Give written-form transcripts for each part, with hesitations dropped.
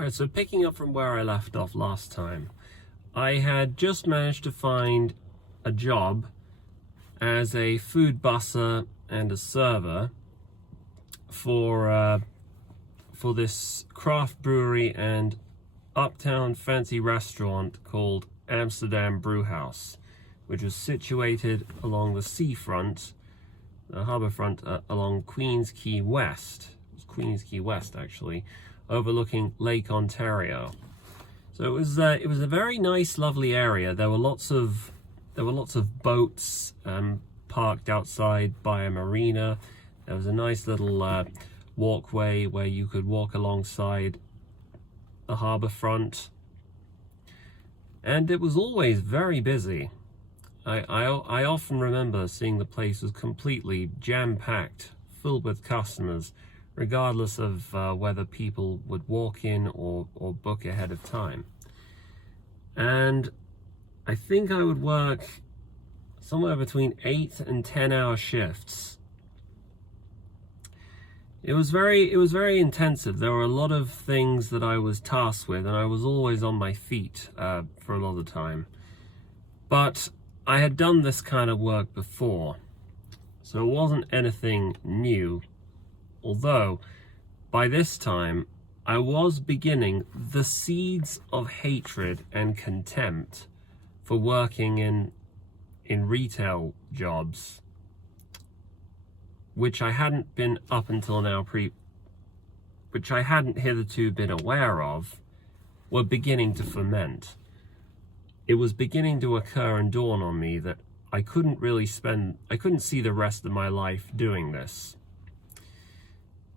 Alright, so picking up from where I left off last time, I had just managed to find a job as a food busser and a server for this craft brewery and uptown fancy restaurant called Amsterdam Brewhouse, which was situated along the seafront, the harbourfront along Queens Quay West. It was Queens Quay West, actually, overlooking Lake Ontario. So it was a very nice, lovely area. There were lots of boats parked outside by a marina. There was a nice little walkway where you could walk alongside the harbour front, and it was always very busy. I often remember seeing the place was completely jam-packed, filled with customers, regardless of whether people would walk in or book ahead of time. And I think I would work somewhere between 8 and 10-hour shifts. It was very intensive. There were a lot of things that I was tasked with, and I was always on my feet for a lot of the time. But I had done this kind of work before, so it wasn't anything new. Although, by this time, I was beginning the seeds of hatred and contempt for working in retail jobs, which I hadn't been up until now which I hadn't hitherto been aware of, were beginning to ferment. It was beginning to occur and dawn on me that I couldn't see the rest of my life doing this.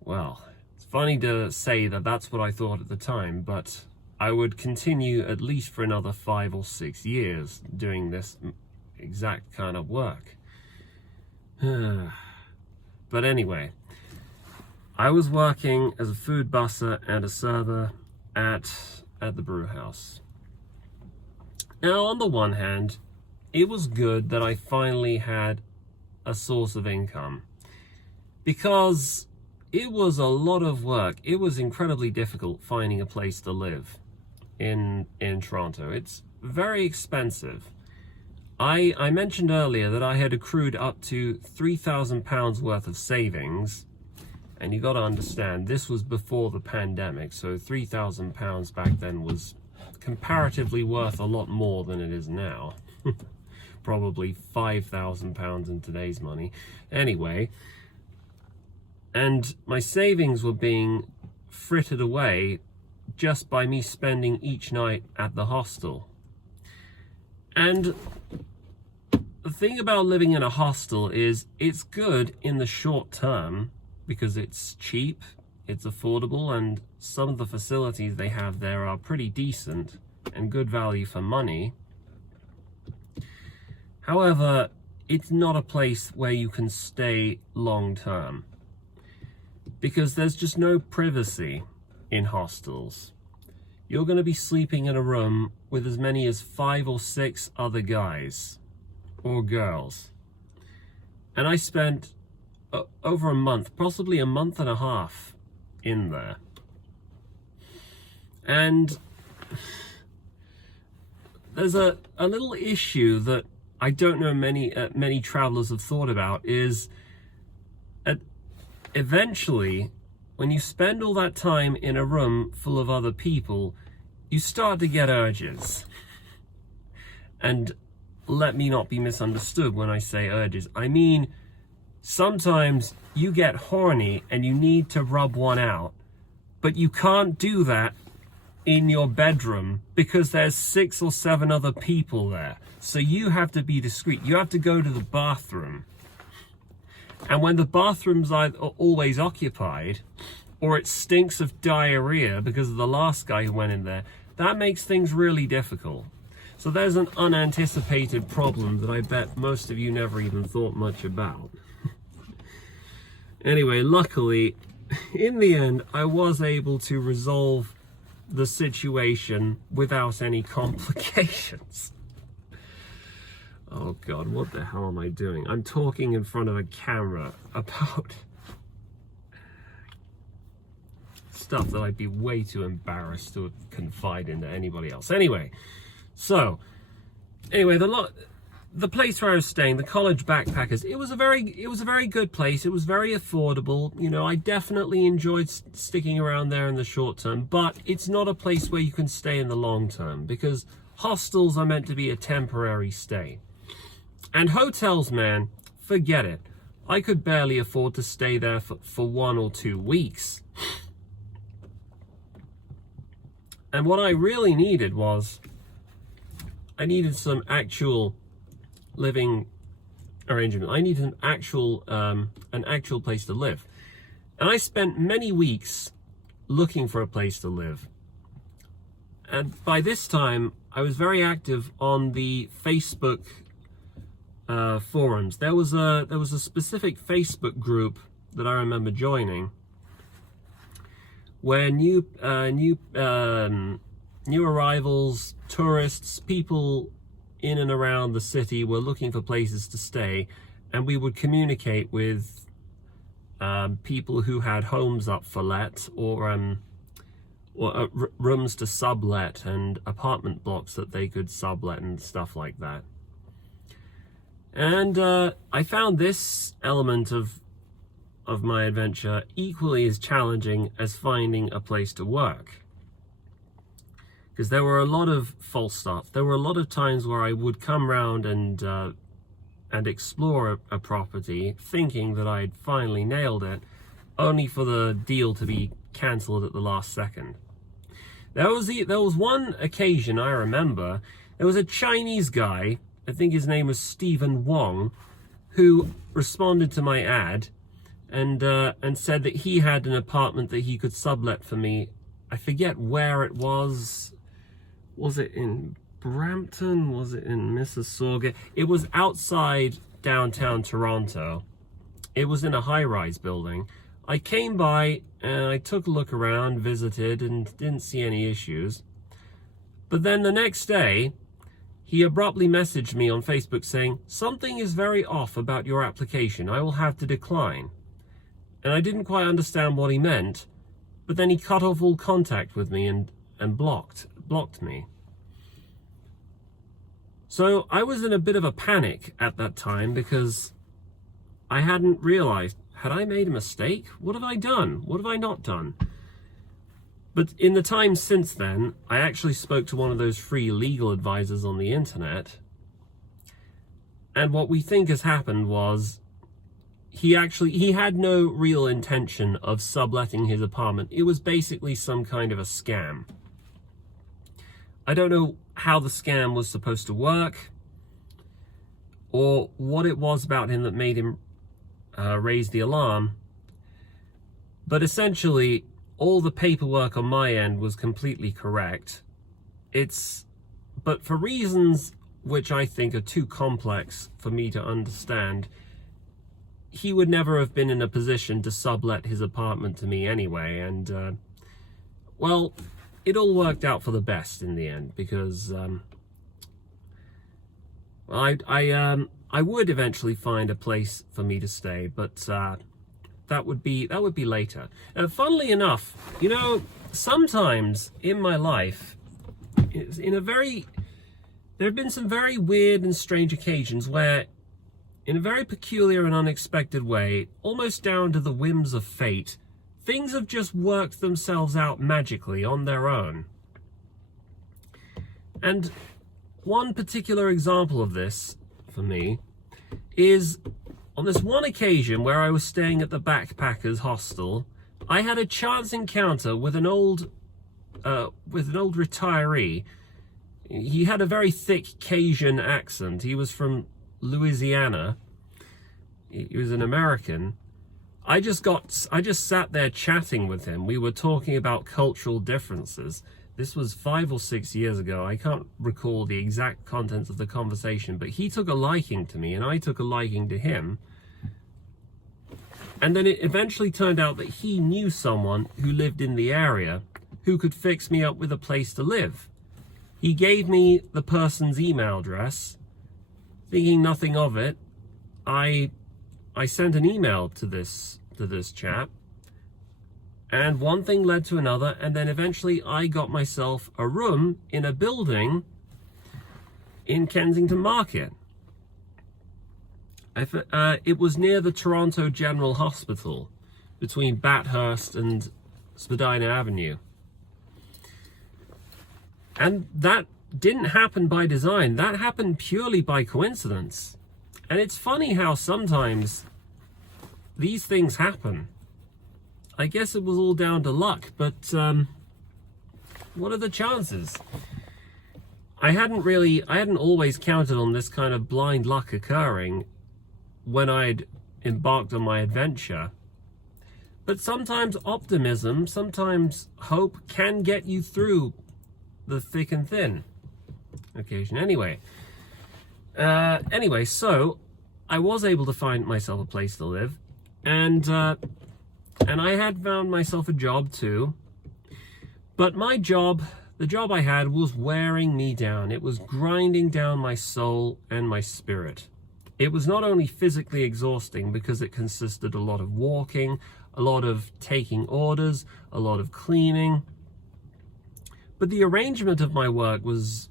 Well, it's funny to say that that's what I thought at the time, but I would continue at least for another 5 or 6 years doing this exact kind of work. But anyway, I was working as a food busser and a server at the brew house. Now, on the one hand, it was good that I finally had a source of income, because it was a lot of work. It was incredibly difficult finding a place to live in Toronto. It's very expensive. I mentioned earlier that I had accrued up to £3,000 worth of savings, and you got to understand, this was before the pandemic, so £3,000 back then was comparatively worth a lot more than it is now. Probably £5,000 in today's money. Anyway, and my savings were being frittered away just by me spending each night at the hostel. And the thing about living in a hostel is it's good in the short term because it's cheap, it's affordable, and some of the facilities they have there are pretty decent and good value for money. However, it's not a place where you can stay long term, because there's just no privacy in hostels. You're going to be sleeping in a room with as many as 5 or 6 other guys or girls. And I spent over a month, possibly a month and a half in there. And there's a little issue that I don't know many travelers have thought about, is eventually, when you spend all that time in a room full of other people, you start to get urges. And let me not be misunderstood when I say urges. I mean, sometimes you get horny and you need to rub one out, but you can't do that in your bedroom because there's 6 or 7 other people there. So you have to be discreet. You have to go to the bathroom. And when the bathroom's either always occupied, or it stinks of diarrhea because of the last guy who went in there, that makes things really difficult. So there's an unanticipated problem that I bet most of you never even thought much about. Anyway, luckily, in the end, I was able to resolve the situation without any complications. Oh God, what the hell am I doing? I'm talking in front of a camera about... stuff that I'd be way too embarrassed to confide into anybody else. Anyway, the place where I was staying, the College Backpackers, it was a very good place. It was very affordable. You know, I definitely enjoyed sticking around there in the short term, but it's not a place where you can stay in the long term, because hostels are meant to be a temporary stay. And hotels, man, forget it. I could barely afford to stay there for 1 or 2 weeks. And what I really needed was, I needed some actual living arrangement. I needed an actual place to live. And I spent many weeks looking for a place to live. And by this time, I was very active on the Facebook forums. There was a specific Facebook group that I remember joining, where new arrivals, tourists, people in and around the city were looking for places to stay, and we would communicate with people who had homes up for let, or rooms to sublet, and apartment blocks that they could sublet and stuff like that. And I found this element of my adventure equally as challenging as finding a place to work. Because there were a lot of false starts. There were a lot of times where I would come round and explore a property, thinking that I'd finally nailed it, only for the deal to be cancelled at the last second. There was one occasion I remember. There was a Chinese guy, I think his name was Stephen Wong, who responded to my ad and said that he had an apartment that he could sublet for me. I forget where it was. Was it in Brampton? Was it in Mississauga? It was outside downtown Toronto. It was in a high-rise building. I came by and I took a look around, visited, and didn't see any issues. But then the next day, he abruptly messaged me on Facebook saying, "Something is very off about your application. I will have to decline." And I didn't quite understand what he meant, but then he cut off all contact with me and blocked me. So I was in a bit of a panic at that time, because I hadn't realized, had I made a mistake? What have I done? What have I not done? But in the time since then, I actually spoke to one of those free legal advisors on the internet. And what we think has happened was, he had no real intention of subletting his apartment. It was basically some kind of a scam. I don't know how the scam was supposed to work, or what it was about him that made him raise the alarm. But essentially, all the paperwork on my end was completely correct. But for reasons which I think are too complex for me to understand, he would never have been in a position to sublet his apartment to me anyway. And, well, it all worked out for the best in the end, because I would eventually find a place for me to stay, but that would be later. And funnily enough, you know, sometimes in my life, there have been some very weird and strange occasions where, in a very peculiar and unexpected way, almost down to the whims of fate, things have just worked themselves out magically on their own. And one particular example of this, for me, is on this one occasion where I was staying at the Backpackers Hostel. I had a chance encounter with an old retiree. He had a very thick Cajun accent. He was from Louisiana. He was an American. I just sat there chatting with him. We were talking about cultural differences. This was 5 or 6 years ago. I can't recall the exact contents of the conversation, but he took a liking to me and I took a liking to him. And then it eventually turned out that he knew someone who lived in the area who could fix me up with a place to live. He gave me the person's email address. Thinking nothing of it, I sent an email to this chap, And one thing led to another, and then eventually I got myself a room in a building in Kensington Market. It was near the Toronto General Hospital, between Bathurst and Spadina Avenue. And that didn't happen by design. That happened purely by coincidence. And it's funny how sometimes these things happen. I guess it was all down to luck, but what are the chances? I hadn't always counted on this kind of blind luck occurring when I'd embarked on my adventure. But sometimes optimism, sometimes hope can get you through the thick and thin occasion. Anyway, so I was able to find myself a place to live, and I had found myself a job too. But my job, the job I had, was wearing me down. It was grinding down my soul and my spirit. It was not only physically exhausting because it consisted a lot of walking, a lot of taking orders, a lot of cleaning, but the arrangement of my work was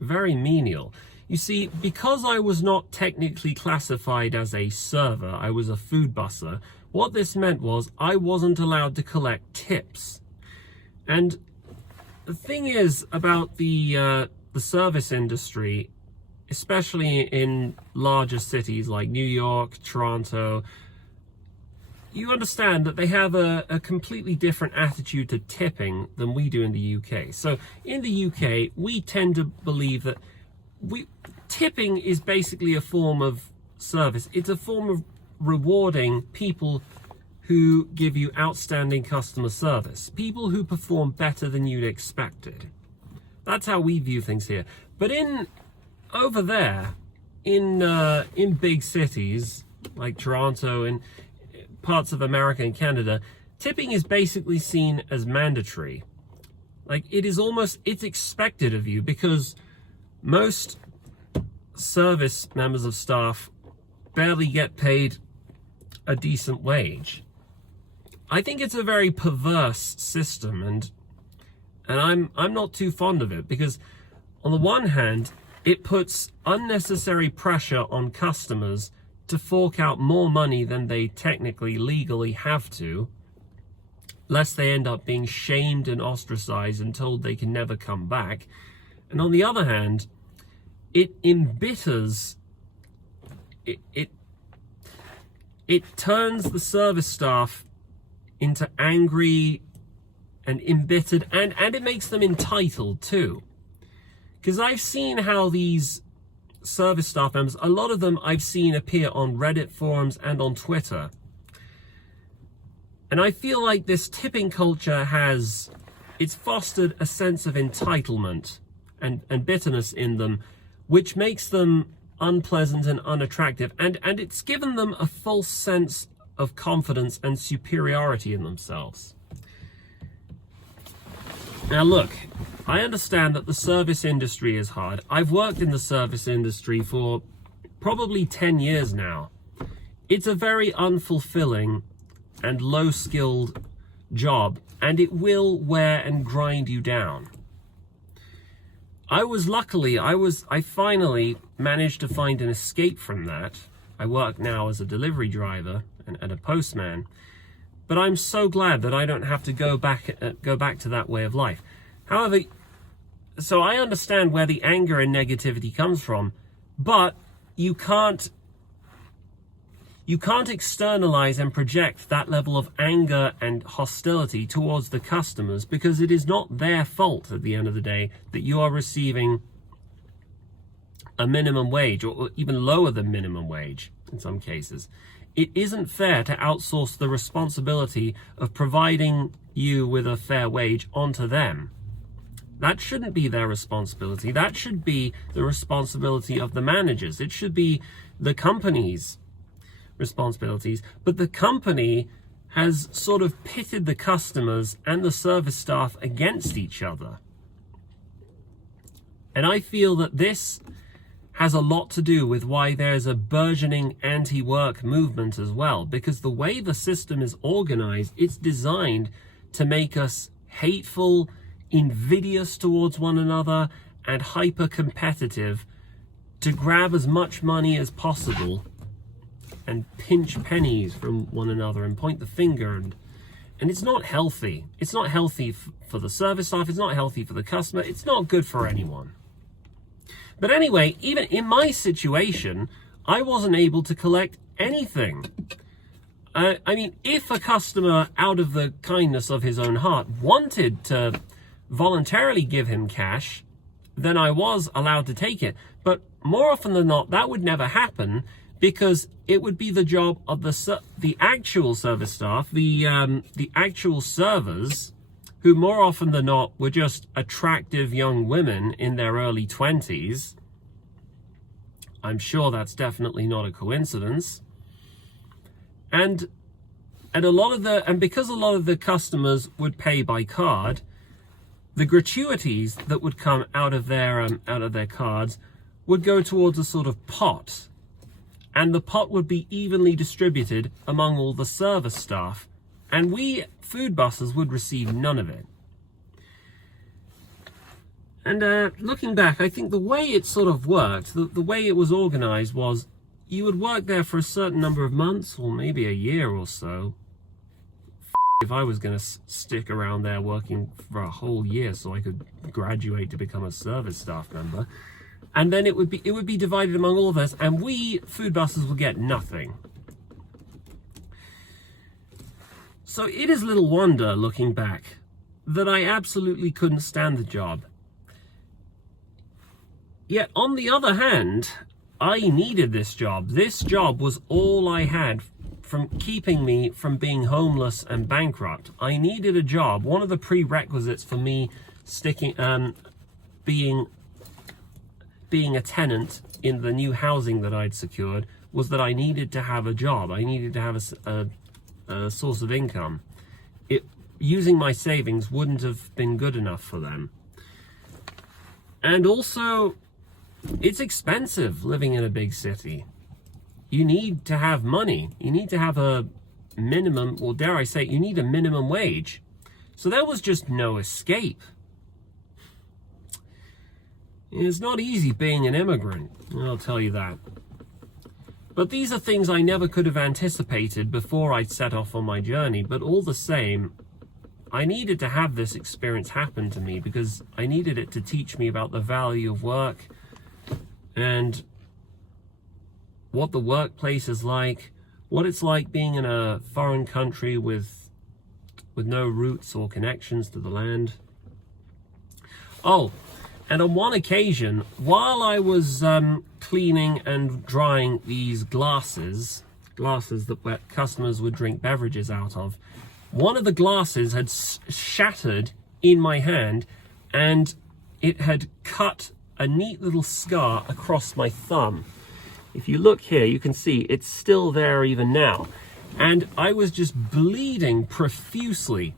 very menial. You see, because I was not technically classified as a server, I was a food busser, what this meant was I wasn't allowed to collect tips. And the thing is about the service industry, especially in larger cities like New York, Toronto, you understand that they have a completely different attitude to tipping than we do in the UK. So in the UK, we tend to believe that tipping is basically a form of service. It's a form of rewarding people who give you outstanding customer service, people who perform better than you'd expected. That's how we view things here. But over there, in big cities like Toronto and parts of America and Canada, tipping is basically seen as mandatory. Like, it's expected of you, because most service members of staff barely get paid a decent wage. I think it's a very perverse system, and I'm not too fond of it, because on the one hand, it puts unnecessary pressure on customers to fork out more money than they technically legally have to, lest they end up being shamed and ostracized and told they can never come back. And on the other hand, it embitters, it turns the service staff into angry and embittered, and it makes them entitled too. Because I've seen how these service staff members, a lot of them I've seen appear on Reddit forums and on Twitter. And I feel like this tipping culture it's fostered a sense of entitlement and bitterness in them, which makes them unpleasant and unattractive. And it's given them a false sense of confidence and superiority in themselves. Now look, I understand that the service industry is hard. I've worked in the service industry for probably 10 years now. It's a very unfulfilling and low-skilled job, and it will wear and grind you down. I finally managed to find an escape from that. I work now as a delivery driver and a postman, but I'm so glad that I don't have to go back to that way of life. However, so I understand where the anger and negativity comes from, but you can't externalize and project that level of anger and hostility towards the customers, because it is not their fault at the end of the day that you are receiving a minimum wage, or even lower than minimum wage in some cases. It isn't fair to outsource the responsibility of providing you with a fair wage onto them. That shouldn't be their responsibility. That should be the responsibility of the managers. It should be the company's responsibilities. But the company has sort of pitted the customers and the service staff against each other. And I feel that this has a lot to do with why there's a burgeoning anti-work movement as well, because the way the system is organized, it's designed to make us hateful, invidious towards one another, and hyper-competitive, to grab as much money as possible and pinch pennies from one another and point the finger. And it's not healthy. It's not healthy for the service staff. It's not healthy for the customer. It's not good for anyone. But anyway, even in my situation, I wasn't able to collect anything. I mean, if a customer, out of the kindness of his own heart, wanted to voluntarily give him cash, then I was allowed to take it. But more often than not, that would never happen, because it would be the job of the actual service staff, the actual servers, who more often than not were just attractive young women in their early 20s. I'm sure that's definitely not a coincidence. And because a lot of the customers would pay by card, the gratuities that would come out of their cards would go towards a sort of pot, and the pot would be evenly distributed among all the service staff, and we food bussers would receive none of it. And looking back, I think the way it sort of worked, the way it was organized, was you would work there for a certain number of months, or maybe a year or so. If I was going to stick around there working for a whole year so I could graduate to become a service staff member, and then it would be divided among all of us, and we food bussers would get nothing. So it is little wonder, looking back, that I absolutely couldn't stand the job. Yet on the other hand, I needed this job. This job was all I had from keeping me from being homeless and bankrupt. I needed a job. One of the prerequisites for me being a tenant in the new housing that I'd secured was that I needed to have a job. I needed to have a source of income. Using my savings wouldn't have been good enough for them. And also, it's expensive living in a big city. You need to have money. You need to have a minimum, or dare I say, you need a minimum wage. So there was just no escape. It's not easy being an immigrant, I'll tell you that. But these are things I never could have anticipated before I set off on my journey. But all the same, I needed to have this experience happen to me, because I needed it to teach me about the value of work and what the workplace is like, what it's like being in a foreign country with no roots or connections to the land. Oh, and on one occasion, while I was cleaning and drying these glasses that customers would drink beverages out of, one of the glasses had shattered in my hand, and it had cut a neat little scar across my thumb. If you look here, you can see it's still there even now. And I was just bleeding profusely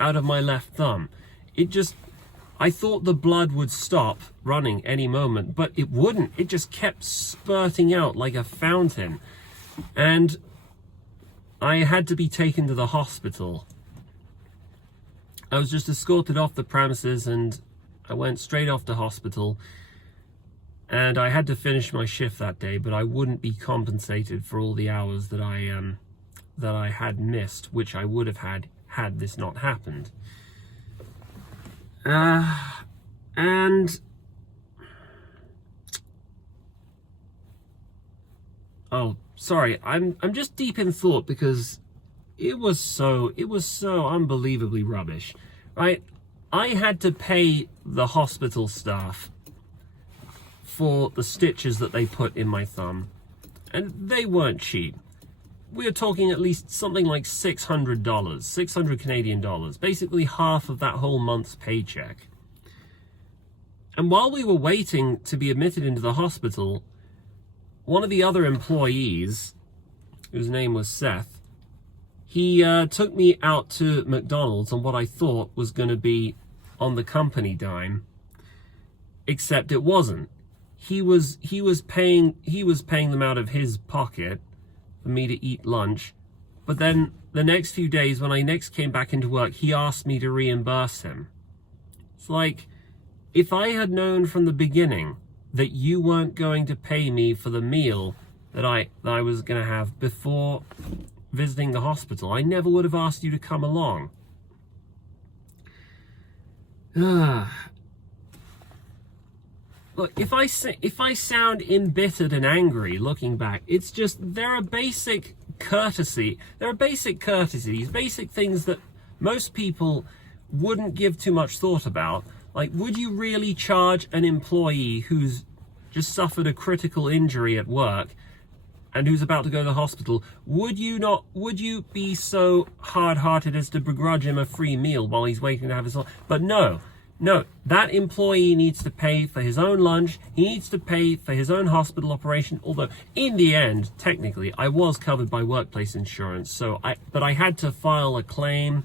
out of my left thumb. I thought the blood would stop running any moment, but it wouldn't. It just kept spurting out like a fountain. And I had to be taken to the hospital. I was just escorted off the premises, and I went straight off to hospital. And I had to finish my shift that day, but I wouldn't be compensated for all the hours that I had missed, which I would have had this not happened. And oh, sorry, I'm just deep in thought, because it was so unbelievably rubbish, right? I had to pay the hospital staff for the stitches that they put in my thumb, and they weren't cheap. We are talking at least something like $600, 600 Canadian dollars, basically half of that whole month's paycheck. And while we were waiting to be admitted into the hospital, one of the other employees, whose name was Seth, he took me out to McDonald's on what I thought was going to be on the company dime, except it wasn't. He was paying them out of his pocket for me to eat lunch, But then the next few days, when I next came back into work, he asked me to reimburse him. It's like, if I had known from the beginning that you weren't going to pay me for the meal that I was going to have before visiting the hospital, I never would have asked you to come along. Look, if I sound embittered and angry looking back, it's just there are basic courtesies, basic things that most people wouldn't give too much thought about. Like, would you really charge an employee who's just suffered a critical injury at work and who's about to go to the hospital? Would you be so hard-hearted as to begrudge him a free meal while he's waiting to have his lunch? But no, that employee needs to pay for his own lunch. He needs to pay for his own hospital operation. Although in the end, technically, I was covered by workplace insurance, but I had to file a claim,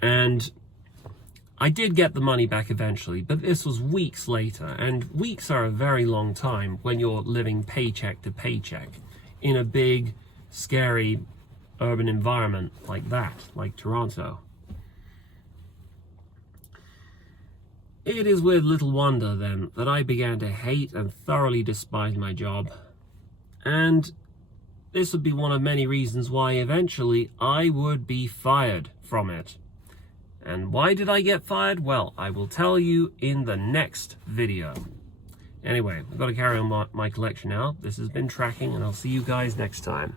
and I did get the money back eventually, but this was weeks later, and weeks are a very long time when you're living paycheck to paycheck in a big, scary urban environment like that, like Toronto. It is with little wonder, then, that I began to hate and thoroughly despise my job. And this would be one of many reasons why eventually I would be fired from it. And why did I get fired? Well, I will tell you in the next video. Anyway, I've got to carry on my collection now. This has been Tracking, and I'll see you guys next time.